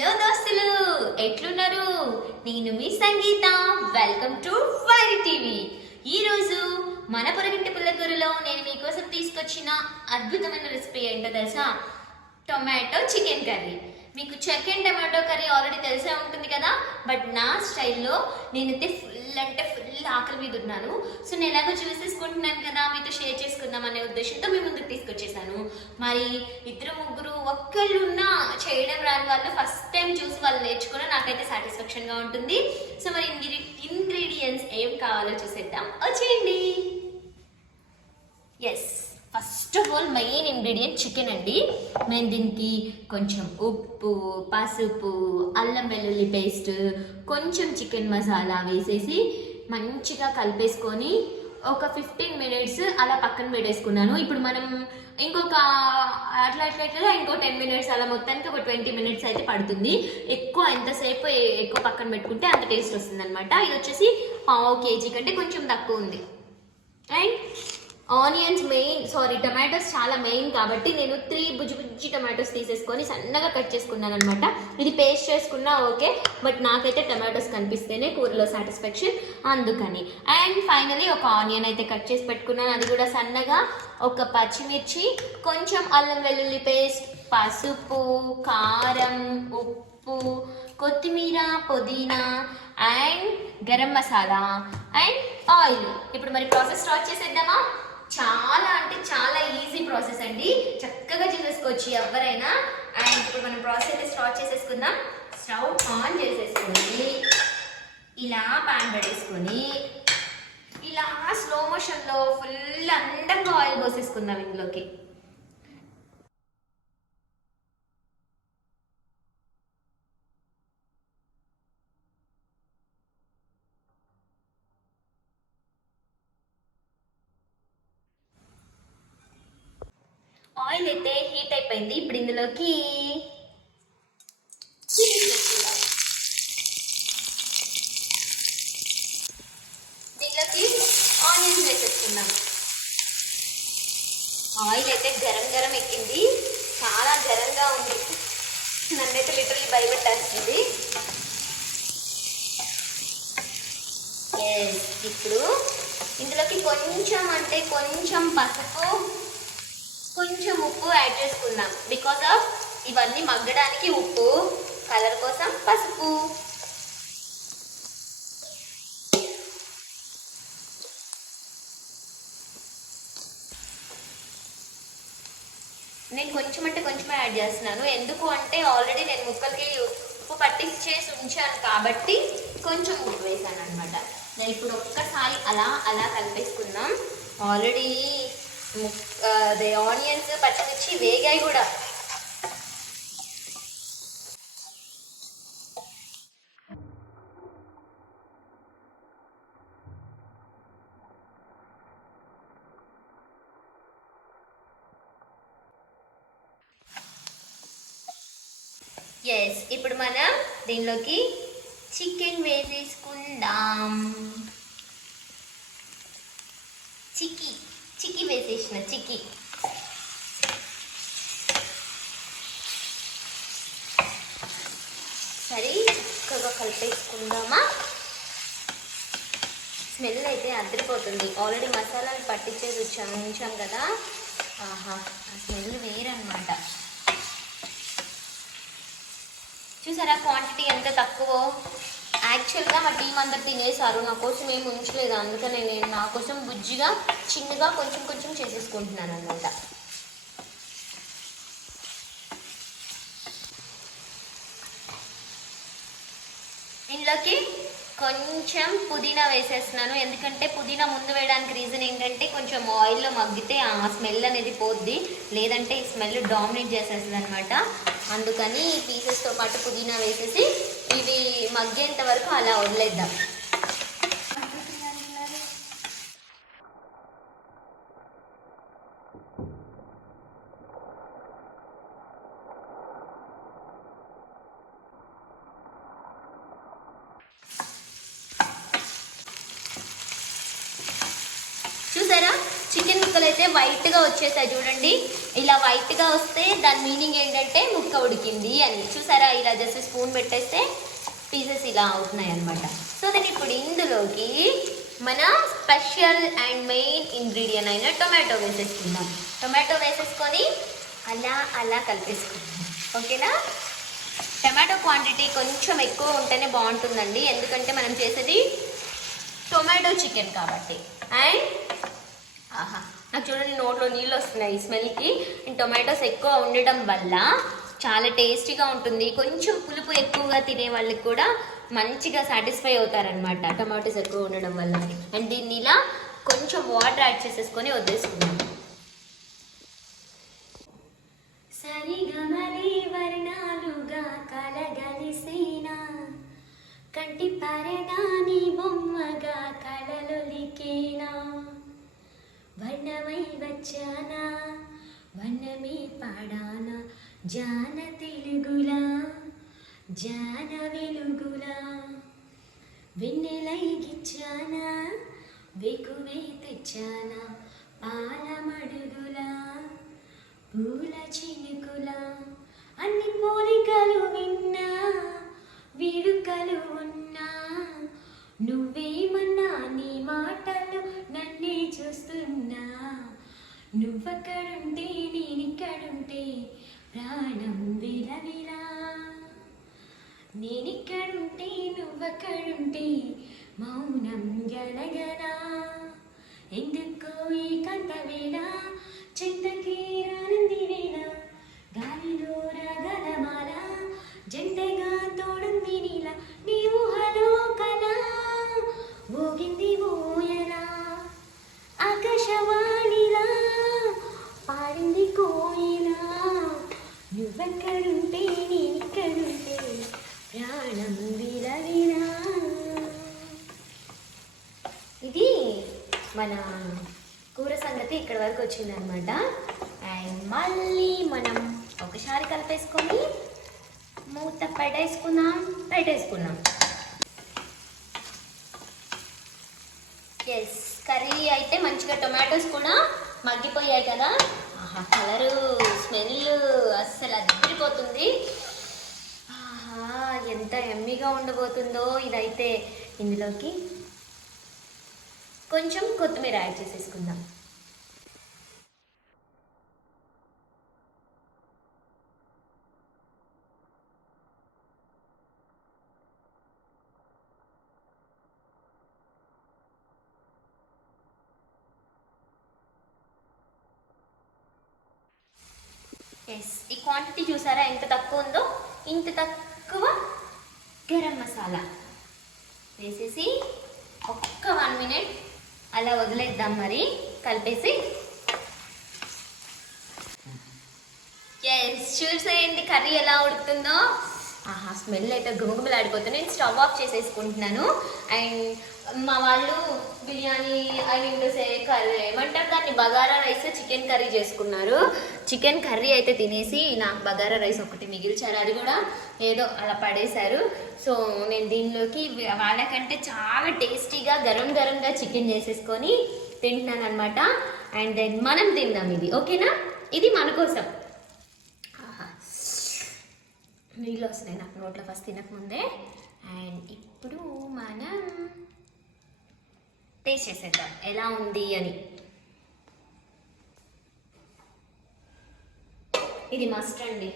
Hello దోస్తులు ఎట్లున్నారు? నేను మీ Sangeetha. Welcome to Vairi TV ఈరోజు మన పొరగింటి పుల్లకూరలో నేను మీకోసం తీసుకొచ్చిన అద్భుతమైన రెసిపీ ఏంటో తెలుసా? టొమాటో చికెన్ కర్రీ మీకు చికెన్ టమాటో కర్రీ ఆల్రెడీ తెలిసే ఉంటుంది కదా? బట్ నా స్టైల్లో నేనైతే ఫుల్ అంటే ఫుల్ ఆకలి మీద ఉన్నాను. సో నేను ఎలాగో చూస్ చేసుకుంటున్నాను కదా మీతో షేర్ చేసుకుందాం అనే ఉద్దేశంతో మీ ముందుకు తీసుకొచ్చేసాను. మరి ఇద్దరు ముగ్గురు ఒక్కళ్ళు ఉన్నా చేయడం రాని వాళ్ళు ఫస్ట్ టైం చూసి వాళ్ళు నేర్చుకున్న నాకైతే సాటిస్ఫాక్షన్గా ఉంటుంది. సో మరి ఇంగ్రీడియంట్స్ ఏం కావాలో చూసేద్దాం. వచ్చేయండి. Yes first of all main ingredient chicken అండి. మేము దీనికి కొంచెం ఉప్పు పసుపు అల్లం వెల్లుల్లి పేస్ట్ కొంచెం చికెన్ మసాలా వేసేసి మంచిగా కలిపేసుకొని ఒక ఫిఫ్టీన్ మినిట్స్ అలా పక్కన పెట్టేసుకున్నాను. ఇప్పుడు మనం ఇంకొక అట్లా అట్లా అట్లా ఇంకో టెన్ మినిట్స్ అలా మొత్తానికి ఒక ట్వంటీ మినిట్స్ అయితే పడుతుంది. ఎక్కువ ఎంతసేపు ఎక్కువ పక్కన పెట్టుకుంటే అంత టేస్ట్ వస్తుంది అనమాట ఇది వచ్చేసి పావు కేజీ కంటే కొంచెం తక్కువ ఉంది. And onions main sorry tomatoes చాలా మెయిన్ కాబట్టి నేను త్రీ బుజ్జి బుజ్జి టమాటోస్ తీసేసుకొని సన్నగా కట్ చేసుకున్నాను అనమాట ఇది పేస్ట్ చేసుకున్నా ఓకే బట్ నాకైతే టమాటోస్ కనిపిస్తేనే కూరలో సాటిస్ఫాక్షన్ అందుకని. అండ్ ఫైనలీ ఒక ఆనియన్ అయితే కట్ చేసి పెట్టుకున్నాను. అది కూడా సన్నగా ఒక పచ్చిమిర్చి కొంచెం అల్లం వెల్లుల్లి పేస్ట్ పసుపు కారం ఉప్పు కొత్తిమీర పుదీనా and garam masala and oil. ఇప్పుడు మరి ప్రాసెస్ స్టార్ట్ చేసేద్దామా? చాలా అంటే చాలా ఈజీ ప్రాసెస్ అండి. చక్కగా చేసేసుకోవచ్చు ఎవరైనా. అండ్ ఇప్పుడు మనం ప్రాసెస్ అయితే స్టార్ట్ చేసేసుకుందాం. స్టవ్ ఆన్ చేసేసుకొని ఇలా ప్యాన్ పెట్టేసుకొని ఇలా స్లో మోషన్లో ఫుల్ అందంగా ఆయిల్ పోసేసుకుందాం ఇందులోకి ఆయిల్ అయితే హీట్ అయిపోయింది. ఇప్పుడు ఇందులోకి దీనిలోకి ఆనియన్స్ వేసేసుకున్నాం ఆయిల్ అయితే గరం గరం ఎక్కింది. చాలా గరంగా ఉంది. నన్నైతే లిటరలీ భయపెట్టాల్సింది ఇప్పుడు ఇందులోకి కొంచెం అంటే కొంచెం పసుపు కొంచెం ఉప్పు యాడ్ చేసుకుందాం. బికాస్ ఆఫ్ ఇవన్నీ మగ్గడానికి ఉప్పు కలర్ కోసం పసుపు. నేను కొంచెం అంటే కొంచెం యాడ్ చేస్తున్నాను. ఎందుకు అంటే ఆల్రెడీ నేను ముక్కలకి ఉప్పు పట్టించి చేసి ఉంచాను కాబట్టి కొంచెం ఉప్పు వేసాను అనమాట నేను ఇప్పుడు ఒక్కసారి అలా అలా కలిపేసుకుందాం. ఆల్రెడీ అదే ఆనియన్స్ పచ్చిమిర్చి వేగాయి కూడా. ఎస్ ఇప్పుడు మనం దీనిలోకి చికెన్ వేసేసుకుందాం. చికి చికి వేసేసిన చికి సరే చక్కగా కలిపేసుకుందామా? స్మెల్ అయితే అద్దరిపోతుంది. ఆల్రెడీ మసాలాలు పట్టించేసి వచ్చాము ఉంచాం కదా? ఆహా ఆ స్మెల్ వేరనమాట చూసారా క్వాంటిటీ ఎంత తక్కువ? యాక్చువల్గా మా టీం అందరు తినేసారు నా కోసం ఏం ఉంచలేదు. అందుకనే నేను నా కోసం బుజ్జిగా చిన్నగా కొంచెం కొంచెం చేసేసుకుంటున్నాను అనమాట ఇందులోకి కొంచెం పుదీనా వేసేస్తున్నాను. ఎందుకంటే పుదీనా ముందు వేయడానికి రీజన్ ఏంటంటే కొంచెం ఆయిల్లో మగ్గితే ఆ స్మెల్ అనేది పోద్ది. లేదంటే ఈ స్మెల్ డామినేట్ చేసేస్తుంది అనమాట అందుకని ఈ పీసెస్తో పాటు పుదీనా వేసేసి ఇవి మగ్గేంత వరకు అలా వదిలేద్దాం. చూసారా? చికెన్ చికెన్ ముక్కలు అయితే వైట్గా వచ్చేసాయి చూడండి. ఇలా వైట్గా వస్తే దాని మీనింగ్ ఏంటంటే ముక్క ఉడికింది అని. చూసారా? ఇలా జస్ట్ స్పూన్ పెట్టేస్తే పీసెస్ ఇలా అవుతున్నాయి అనమాట సో దాన్ని ఇప్పుడు ఇందులోకి మన స్పెషల్ అండ్ మెయిన్ ఇంగ్రీడియంట్ అయిన టొమాటో వేసేసుకుందాం. టొమాటో వేసేసుకొని అలా అలా కలిపేసుకుందాం. ఓకేనా టమాటో క్వాంటిటీ కొంచెం ఎక్కువ ఉంటేనే బాగుంటుందండి. ఎందుకంటే మనం చేసేది టొమాటో చికెన్ కాబట్టి. అండ్ ఆహా నాకు చూడండి నోట్లో నీళ్ళు వస్తున్నాయి ఈ స్మెల్కి అండ్ టొమాటోస్ ఎక్కువ ఉండడం వల్ల చాలా టేస్టీగా ఉంటుంది. కొంచెం పులుపు ఎక్కువగా తినే వాళ్ళకి కూడా మంచిగా సాటిస్ఫై అవుతారనమాట టమాటోస్ ఎక్కువ ఉండడం వల్ల. అండ్ దీన్ని ఇలా కొంచెం వాటర్ యాడ్ చేసేసుకొని వదిలేసుకుందాం. సరిగమలి వర్ణాలుగా కలగలిసేనా. కంటి పరదాని బొమ్మగా కళలొలికేనా. వర్ణమై వచ్చానా? వర్ణమే పాడానా? జాన తెలుగులా జాన వెలుగులా వెన్నెలై గిచ్చానా వెకువే తెచ్చానా పాలమడుగులా. పూల చినుకులా అన్ని పోలికలు విన్నా విడుకలు ఉన్నా. నువ్వేమన్నా మన కూర సంగతి ఇక్కడ వరకు వచ్చిందనమాట అండ్ మళ్ళీ మనం ఒకసారి కలిపేసుకొని మూత పెట్టేసుకుందాం పెట్టేసుకున్నాం ఎస్ కర్రీ అయితే మంచిగా టొమాటోస్ కూడా మగ్గిపోయాయి కదా. ఆహా కలరు స్మెల్ అస్సలు అదిరిపోతుంది. ఆహా ఎంత ఎమ్మిగా ఉండబోతుందో ఇదైతే ఇందులోకి. కొంచెం కొత్తిమీర యాడ్ చేసేసుకుందాం. ఎస్ ఈ క్వాంటిటీ చూసారా ఎంత తక్కువ ఉందో? ఇంత తక్కువ గరం మసాలా. వేసేసి ఒక్క వన్ మినిట్ అలా వదిలేద్దాం మరి. కలిపేసి. ఎస్ చూసేయండి కర్రీ ఎలా ఉడుకుతుందో. ఆహా స్మెల్ అయితే గుమగుమలాడిపోతుంది. నేను స్టవ్ ఆఫ్ చేసేసుకుంటున్నాను. అండ్ మా వాళ్ళు బిర్యానీ ఐ మీన్ కర్రీ ఏమంటారు దాన్ని? బగారా రైస్ చికెన్ కర్రీ చేసుకున్నారు. చికెన్ కర్రీ అయితే తినేసి నాకు బగారా రైస్ ఒకటి మిగిల్చారు. అది కూడా ఏదో అలా పడేశారు. సో నేను దీనిలోకి వాళ్ళకంటే చాలా టేస్టీగా గరం గరంగా చికెన్ చేసేసుకొని తింటున్నాను అనమాట అండ్ దెన్ మనం తిందాం ఇది. ఓకేనా? ఇది మన కోసం ఆహా. నీళ్ళు వస్తున్నాయి నాకు నోట్లో ఫస్ట్ తినకముందే అండ్ ఇప్పుడు మనం టేస్ట్ చేసేద్దాం. ఎలా ఉంది అని. ఇది మస్ట్ అండి.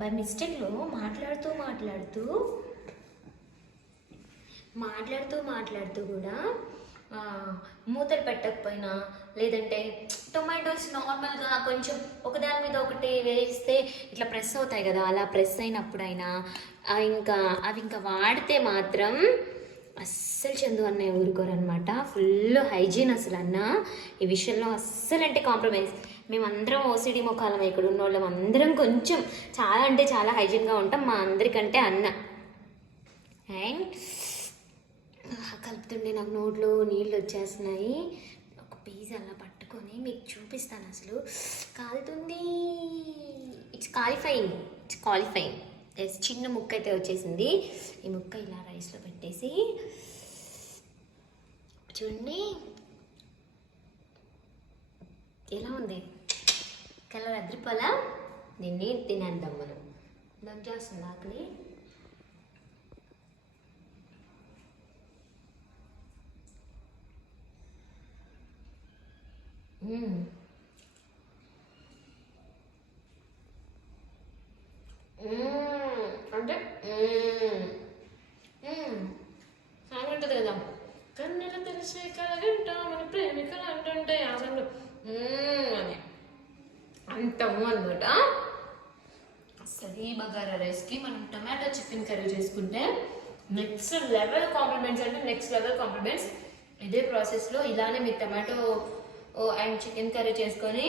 బై మిస్టేక్లో మాట్లాడుతూ మాట్లాడుతూ మాట్లాడుతూ మాట్లాడుతూ కూడా మూతలు పెట్టకపోయినా లేదంటే టొమాటోస్ నార్మల్గా కొంచెం ఒకదాని మీద ఒకటి వేస్తే ఇట్లా ప్రెస్ అవుతాయి కదా అలా ప్రెస్ అయినప్పుడైనా ఇంకా అవి ఇంకా వాడితే మాత్రం అస్సలు చందు అన్నయ్య ఊరుకోరనమాట ఫుల్ హైజీన్ అసలు అన్న. ఈ విషయంలో అస్సలు అంటే కాంప్రమైజ్. మేమందరం ఓసిడి ముఖాలం ఇక్కడ ఉన్న వాళ్ళం అందరం కొంచెం చాలా అంటే చాలా హైజీన్గా ఉంటాం మా అందరికంటే అన్న. అండ్ కలుపుతుంటే నాకు నోట్లో నీళ్ళు వచ్చేస్తున్నాయి. ఒక పీస్ అలా పట్టుకొని మీకు చూపిస్తాను అసలు. కాలుతుంది. It's qualifying it's qualifying yes, చిన్న ముక్క అయితే వచ్చేసింది. ఈ ముక్క ఇలా రైస్లో పెట్టేసి చూడండి. ఎలా ఉంది? కలర్ అద్రిపోలా? దీన్ని తినేద్దాం మనం. నాకు ఆకలి. Hmm. Hmm. అంటే hmm. సాంగ్ ఉంటుంది కదా. కన్నెల తెలిసే కలగంట మన ప్రేమికలు అంటుంటాయి ఆ సాంగ్ అని. అంటాము అనమాట అసలు ఈ బగారా రైస్కి మనం టమాటో చికెన్ కర్రీ చేసుకుంటే నెక్స్ట్ లెవెల్ కాంప్లిమెంట్స్ అంటే నెక్స్ట్ లెవెల్ కాంప్లిమెంట్స్ ఇదే ప్రాసెస్లో ఇలానే మీ టమాటో అండ్ చికెన్ కర్రీ చేసుకొని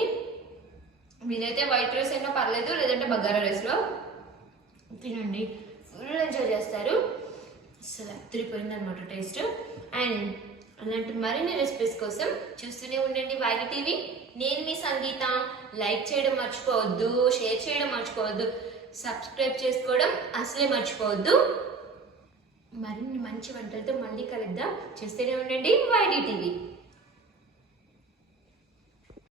మీరైతే వైట్ రైస్ అయినా పర్లేదు లేదంటే బగారా రైస్లో తినండి. ఫుల్ ఎంజాయ్ చేస్తారు. అసలు అద్దరిపోయింది అనమాట టేస్ట్ అండ్ అలాంటి మరిన్ని రెసిపీస్ కోసం చూస్తూనే ఉండండి వైలి టీవీ నేను మీ సంగీత. లైక్ చేయడం మర్చిపోవద్దు షేర్ చేయడం మర్చిపోవద్దు సబ్స్క్రైబ్ చేసుకోవడం అసలే మర్చిపోవద్దు. మరిన్ని మంచి వంటలతో మళ్ళీ కలుద్దాం. చూస్తూనే ఉండండి వైడి టీవీ